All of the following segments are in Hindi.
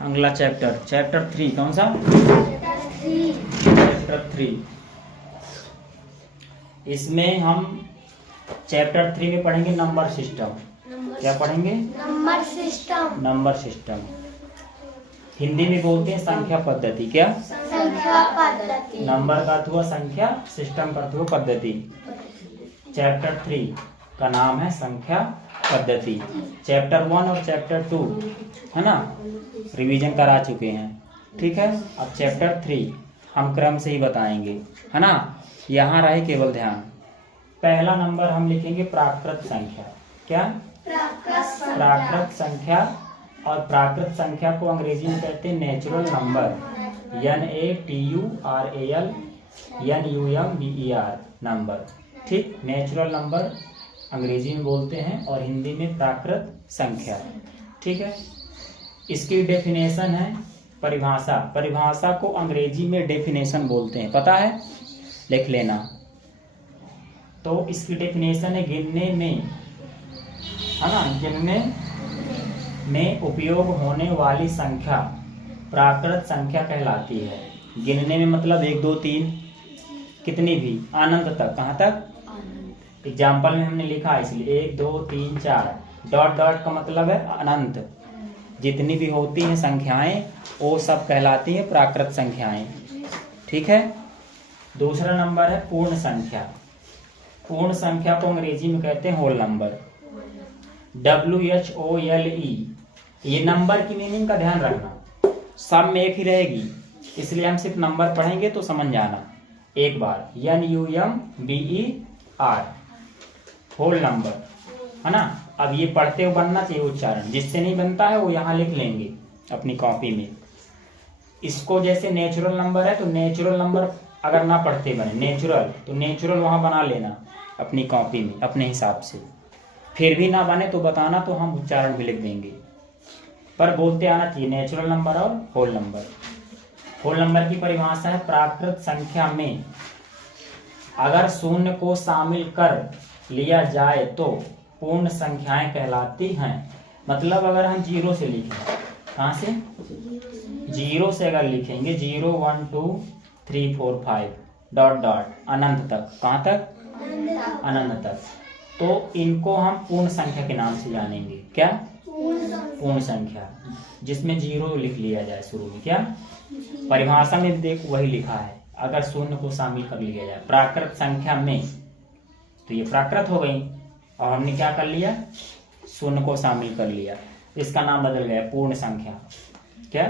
अगला चैप्टर, चैप्टर 3 कौन सा? चैप्टर 3। इसमें हम चैप्टर 3 में पढ़ेंगे नंबर सिस्टम। क्या पढ़ेंगे? Number system. Number system Hindi में बोलते हैं संख्या पद्धति। क्या? संख्या पद्धति। नंबर का अर्थ हुआ संख्या, सिस्टम का अर्थ हुआ पद्धति। चैप्टर 3 का नाम है संख्या पद्धति। चैप्टर 1 और चैप्टर 2 है ना, रिवीजन करा चुके हैं। ठीक है, अब चैप्टर 3 हम क्रम से ही बताएंगे, है ना। यहाँ रहे केवल ध्यान। पहला नंबर हम लिखेंगे प्राकृत संख्या। क्या? प्राकृत संख्या। और प्राकृत संख्या को अंग्रेजी में कहते हैं natural number, NATURAL NUMBER number. ठीक, नेचुरल नंबर अंग्रेजी में बोलते हैं और हिंदी में प्राकृत संख्या। ठीक है, इसकी डेफिनेशन है परिभाषा। परिभाषा को अंग्रेजी में डेफिनेशन बोलते हैं, पता है? लिख लेना। तो इसकी डेफिनेशन है गिनने में, है ना, गिनने में उपयोग होने वाली संख्या प्राकृत संख्या कहलाती है। गिनने में मतलब 1 2 3 कितनी भी, अनंत तक। कहाँ तक? एग्जाम्पल में हमने लिखा है इसलिए 1 2 3 4 डॉट डॉट का मतलब है अनंत। जितनी भी होती हैं संख्याएं वो सब कहलाती हैं प्राकृत संख्याएं। ठीक है। दूसरा नंबर है पूर्ण संख्या। पूर्ण संख्या को अंग्रेजी में कहते हैं होल नंबर, WHOLE। ये नंबर की मीनिंग का ध्यान रखना, सब में एक ही रहेगी, इसलिए हम सिर्फ नंबर पढ़ेंगे तो समझ जाना एक बार। NUMBER होल नंबर, है ना। अब ये पढ़ते हुए बनना चाहिए उच्चारण, जिससे नहीं बनता है वो यहाँ लिख लेंगे अपनी कॉपी में। इसको जैसे नेचुरल नंबर है तो नेचुरल नंबर अगर ना पढ़ते बने नेचुरल, तो नेचुरल वहाँ बना लेना अपनी कॉपी में अपने हिसाब से। फिर भी ना बने तो बताना, तो हम उच्चारण भी लिख देंगे, पर बोलते आना चाहिए नेचुरल नंबर और होल नंबर। होल नंबर की परिभाषा है प्राकृत संख्या में अगर शून्य को शामिल कर लिया जाए तो पूर्ण संख्याएं कहलाती हैं। मतलब अगर हम 0 से लिखें, कहाँ से? 0 से अगर लिखेंगे 0 1 2 3 4 5 डॉट डॉट अनंत तक। कहाँ तक? अनंत तक। तो इनको हम पूर्ण संख्या के नाम से जानेंगे। क्या? पूर्ण संख्या, जिसमें 0 लिख लिया जाए शुरू में। क्या? परिभाषा में देख वही लिखा है, अगर शून्य को शामिल कर लिया जाए प्राकृत संख्या में, तो ये प्राकृत हो गई। और हमने क्या कर लिया? शून्य को शामिल कर लिया, इसका नाम बदल गया पूर्ण संख्या। क्या?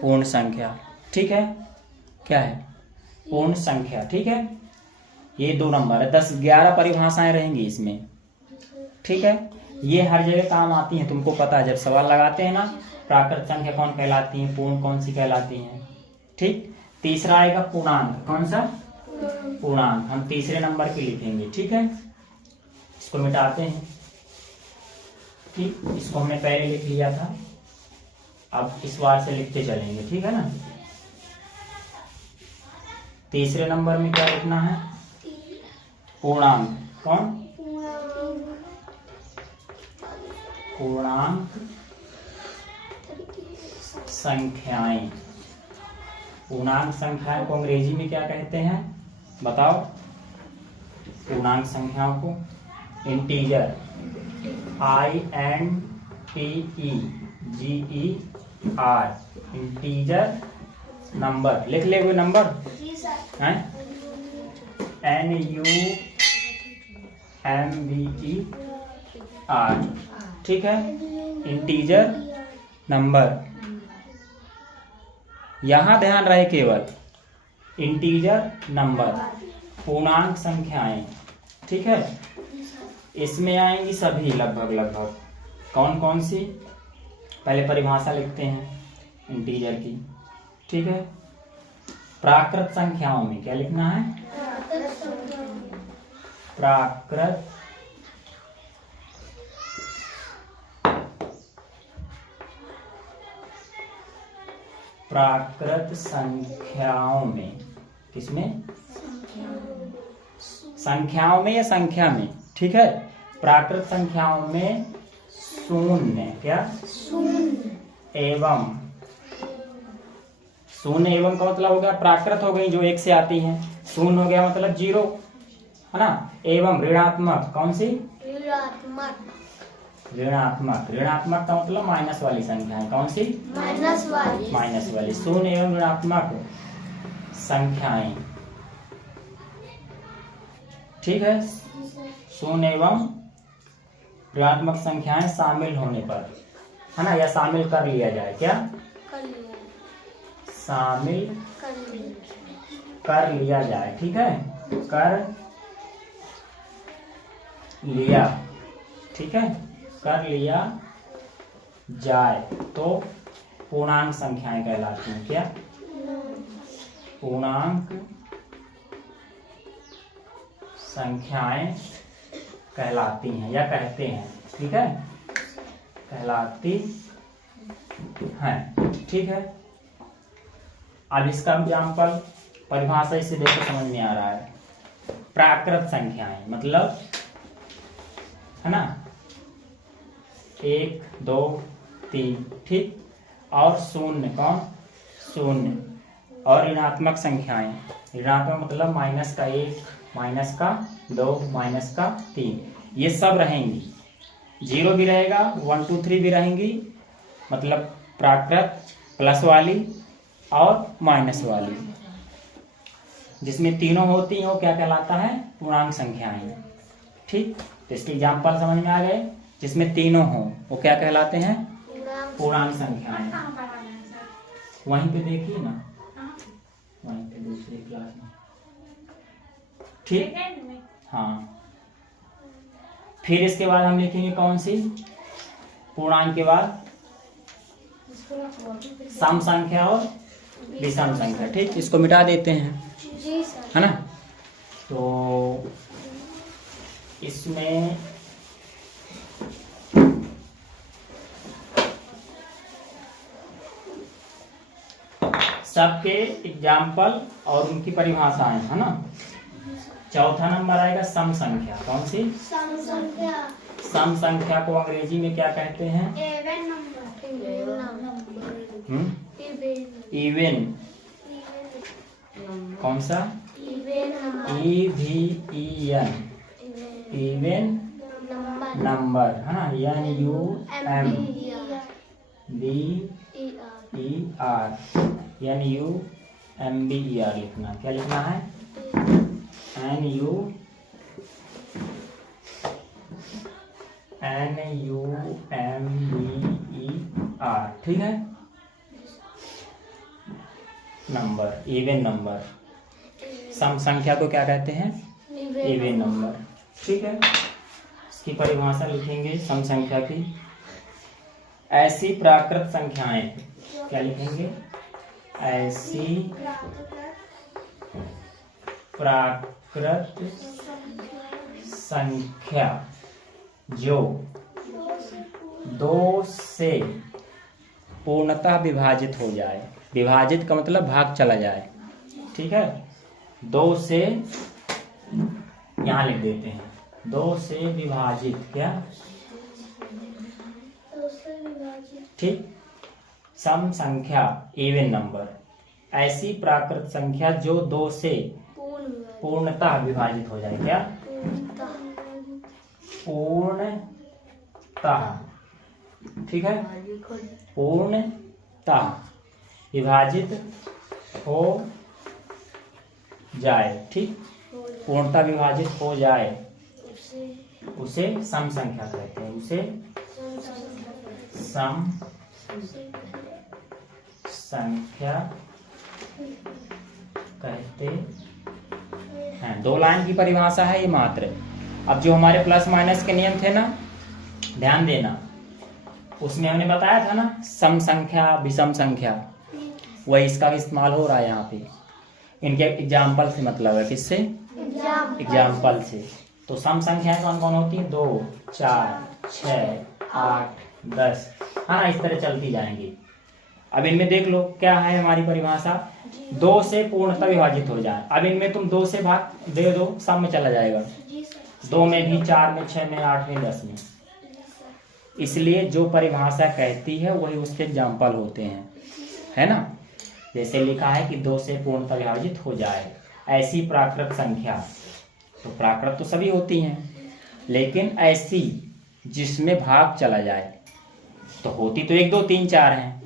पूर्ण संख्या। ठीक है, क्या है? पूर्ण संख्या। ठीक है, ये 2 नंबर है। 10 11 परिभाषाएं रहेंगी इसमें। ठीक है, ये हर जगह काम आती हैं, तुमको पता है। जब सवाल लगाते हैं ना, प्राकृत संख्या कौन कहलाती है, पूर्ण कौन सी कहलाती हैं। ठीक, तीसरा आएगा पूर्णांक। कौन सा? पूर्णांक। हम तीसरे नंबर की लिखेंगे। ठीक है, इसको मिटाते हैं। ठीक, इसको हमने पहले लिख लिया था, अब इस बार से लिखते चलेंगे। ठीक है ना। तीसरे नंबर में क्या लिखना है? पूर्णांक। कौन? पूर्णांक संख्याएं। पूर्णांक संख्याएं को अंग्रेजी में क्या कहते हैं बताओ? पूर्णांक संख्याओं को इंटीजर, INTEGER, इंटीजर नंबर। लिख ले कोई नंबर है? NUMBER। ठीक है, इंटीजर नंबर। यहां ध्यान रहे केवल इंटीजर नंबर, पूर्णांक संख्याएं। ठीक है, इसमें आएंगी सभी लगभग। कौन कौन सी? पहले परिभाषा लिखते हैं इंटीजर की। ठीक है, प्राकृत संख्याओं में क्या लिखना है? प्राकृत संख्याओं में। किसमें? संख्याओं में या संख्या में। ठीक है, प्राकृत संख्याओं में शून्य। क्या? एवं, शून्य एवं का मतलब हो गया प्राकृत हो गई जो एक से आती हैं, शून्य हो गया मतलब जीरो, है ना। एवं ऋणात्मक, कौन सी? ऋणात्मक। ऋणात्मक, ऋणात्मक का मतलब माइनस वाली संख्या है, कौन सी? माइनस वाली। माइनस वाली। शून्य एवं ऋणात्मक संख्याएं, ठीक है। शून्य एवं ऋणात्मक संख्याएं शामिल होने पर, है ना, या शामिल कर लिया जाए, क्या? कर लिया। शामिल कर लिया। कर लिया जाए, ठीक है, कर लिया, ठीक है, कर लिया जाए तो पूर्णांक संख्याएं कहलाती हैं, क्या? पूर्णांक संख्याएं कहलाती हैं या कहते हैं, ठीक है, कहलाती हैं, ठीक है। अब इसका एग्जाम्पल परिभाषा इससे देखो समझ में आ रहा है। प्राकृत संख्याएं मतलब, है ना, 1 2 3, ठीक, और शून्य, कौन? शून्य। और ऋणात्मक संख्याएं, ऋणात्मक मतलब माइनस का 1, माइनस का 2, माइनस का 3, ये सब रहेंगी। 0 भी रहेगा, 1 2 3 भी रहेंगी, मतलब प्राकृत, प्लस वाली और माइनस वाली। जिसमें तीनों होती हैं वो क्या कहलाता है? पूर्णांक संख्याएं, ठीक। तो इसके एग्जाम्पल समझ में आ गए। जिसमें तीनों हो वो क्या कहलाते हैं? पूर्णांक संख्याएं। वहीं पे देखिए ना, वहीं पे दूसरी क्लास में, ठीक, हाँ। फिर इसके बाद हम लिखेंगे कौन सी? पूर्णांक के बाद सम संख्या और विषम संख्या, ठीक। इसको मिटा देते हैं, जी सर। है ना। तो इसमें सबके एग्जाम्पल और उनकी परिभाषाएं, है ना। चौथा नंबर आएगा सम संख्या, कौन सी? सम संख्या। सम संख्या को अंग्रेजी में क्या कहते हैं? Even number. इवन। कौन सा? Even number. EVEN, even number, है ना। NUMBER, NUMBER लिखना। क्या लिखना है? NUMBER, ठीक है। Number, even number. सम संख्या को क्या कहते हैं? इवन नंबर, ठीक है। इसकी परिभाषा लिखेंगे सम संख्या की। ऐसी प्राकृत संख्याएं, क्या लिखेंगे? ऐसी प्राकृत संख्या जो 2 से पूर्णतः विभाजित हो जाए। विभाजित का मतलब भाग चला जाए, ठीक है। 2 से, यहां लिख देते हैं, 2 से विभाजित, क्या? ठीक। सम संख्या, इवन नंबर। ऐसी प्राकृत संख्या जो 2 से पूर्णतः विभाजित हो जाए, क्या? पूर्णतः, ठीक है, पूर्णतः विभाजित हो जाए, ठीक। पूर्णतः विभाजित हो जाए उसे सम संख्या कहते हैं, उसे सम संख्या कहते हैं। 2 लाइन की परिभाषा है ये मात्र। अब जो हमारे प्लस माइनस के नियम थे ना, ध्यान देना, उसमें हमने बताया था ना सम संख्या विषम संख्या, वही इसका भी इस्तेमाल हो रहा है यहाँ पे। इनके एग्जाम्पल से मतलब है, किससे? एग्जाम्पल से। तो सम संख्याएं कौन कौन होती हैं? 2 4 6 8 10, हाँ ना, इस तरह चलती जाएंगी। अब इनमें देख लो क्या है हमारी परिभाषा, 2 से पूर्णतः विभाजित हो जाए। अब इनमें तुम 2 से भाग दे दो, सब में चला जाएगा। 2 में भी, 4 में, 6 में, 8 में, 10 में, इसलिए जो परिभाषा कहती है वही उसके एग्जाम्पल होते हैं, है ना। जैसे लिखा है कि 2 से पूर्णतः विभाजित हो जाए, ऐसी प्राकृत संख्या, तो प्राकृत तो सभी होती हैं, लेकिन ऐसी जिसमें भाग चला जाए, तो होती तो 1 2 3 4 हैं,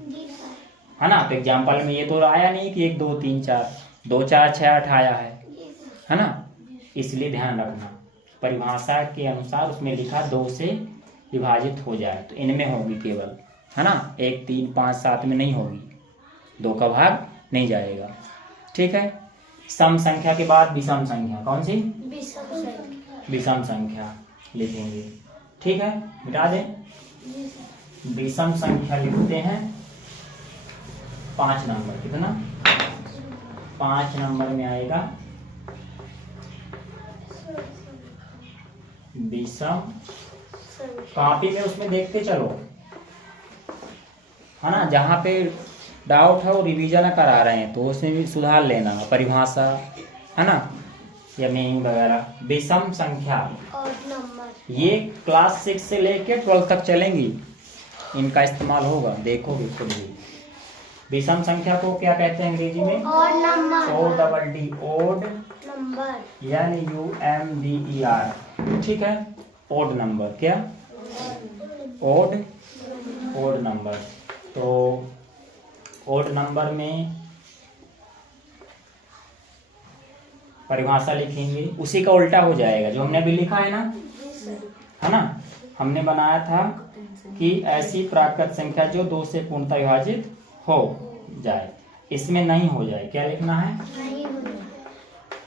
है ना। तो एग्जाम्पल में ये तो आया नहीं कि 1 2 3 4, 2 4 6 8 आया है ना। इसलिए ध्यान रखना, परिभाषा के अनुसार उसमें लिखा 2 से विभाजित हो जाए, तो इनमें होगी केवल, है ना। 1 3 5 7 में नहीं होगी, 2 का भाग नहीं जाएगा, ठीक है। सम संख्या के बाद विषम संख्या, कौन सी? विषम संख्या लिखेंगे, ठीक है, मिटा दें। विषम संख्या लिखते हैं 5 नंबर, कितना? 5 नंबर में आएगा विषम। कॉपी में उसमें देखते चलो, है ना। जहाँ पे डाउट है वो रिवीजन करा रहे हैं तो उसमें भी सुधार लेना, परिभाषा, है ना, या मीनिंग वगैरह। विषम संख्या ये क्लास 6 से लेके 12 तक चलेंगी, इनका इस्तेमाल होगा, देखोगे खुद भी। विषम संख्या को क्या कहते हैं अंग्रेजी में? Odd number. Odd number, NUMBER, ठीक है। ओड नंबर, क्या? Odd number. तो ओड नंबर में परिभाषा लिखेंगे, उसी का उल्टा हो जाएगा जो हमने अभी लिखा है ना। हमने बनाया था कि ऐसी प्राकृत संख्या जो 2 से पूर्णतः विभाजित हो जाए, इसमें नहीं हो जाए, क्या लिखना है? नहीं होगा।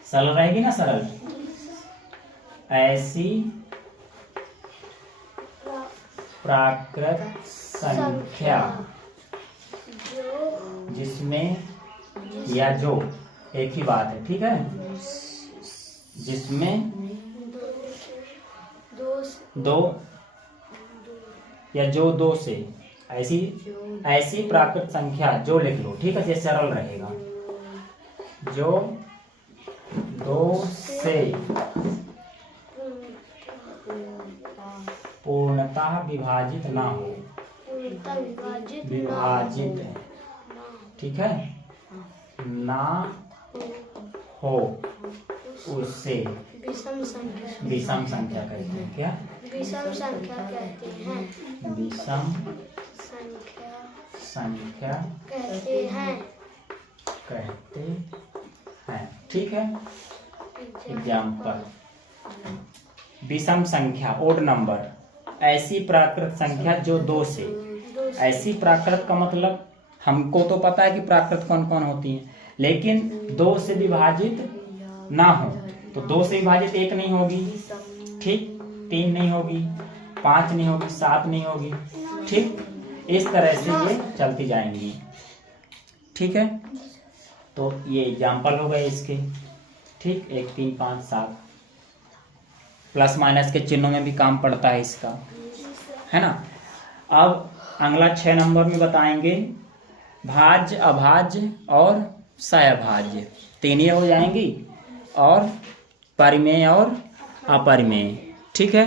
सरल रहेगी ना, सरल। ऐसी प्राकृत संख्या जिसमें, या जो, एक ही बात है, ठीक है, जिसमें 2 या जो 2 से, ऐसी प्राकृत संख्या जो लिख लो, ठीक है, ये सरल रहेगा। जो 2 से पूर्णतः विभाजित ना हो, विभाजित, ठीक है, ना हो, उसे विषम संख्या कहते हैं, क्या? विषम संख्या कहते हैं। विषम संख्या कहते हैं, ठीक है। एग्जाम्पल, विषम संख्या, ओड नंबर, ऐसी प्राकृत संख्या जो 2 से, ऐसी प्राकृत का मतलब हमको तो पता है कि प्राकृत कौन कौन होती हैं, लेकिन 2 से विभाजित ना हो, तो 2 से विभाजित 1 नहीं होगी, ठीक, 3 नहीं होगी, 5 नहीं होगी, 7 नहीं होगी, ठीक, इस तरह से ये चलती जाएंगी, ठीक है। तो ये एग्जाम्पल हो गए इसके, ठीक। 1 3 5 7, प्लस माइनस के चिन्हों में भी काम पड़ता है इसका, है ना। अब अगला 6 नंबर में बताएंगे भाज्य, अभाज्य और सहभाज्य, 3 ये हो जाएंगी, और परिमेय और अपरिमेय, ठीक है।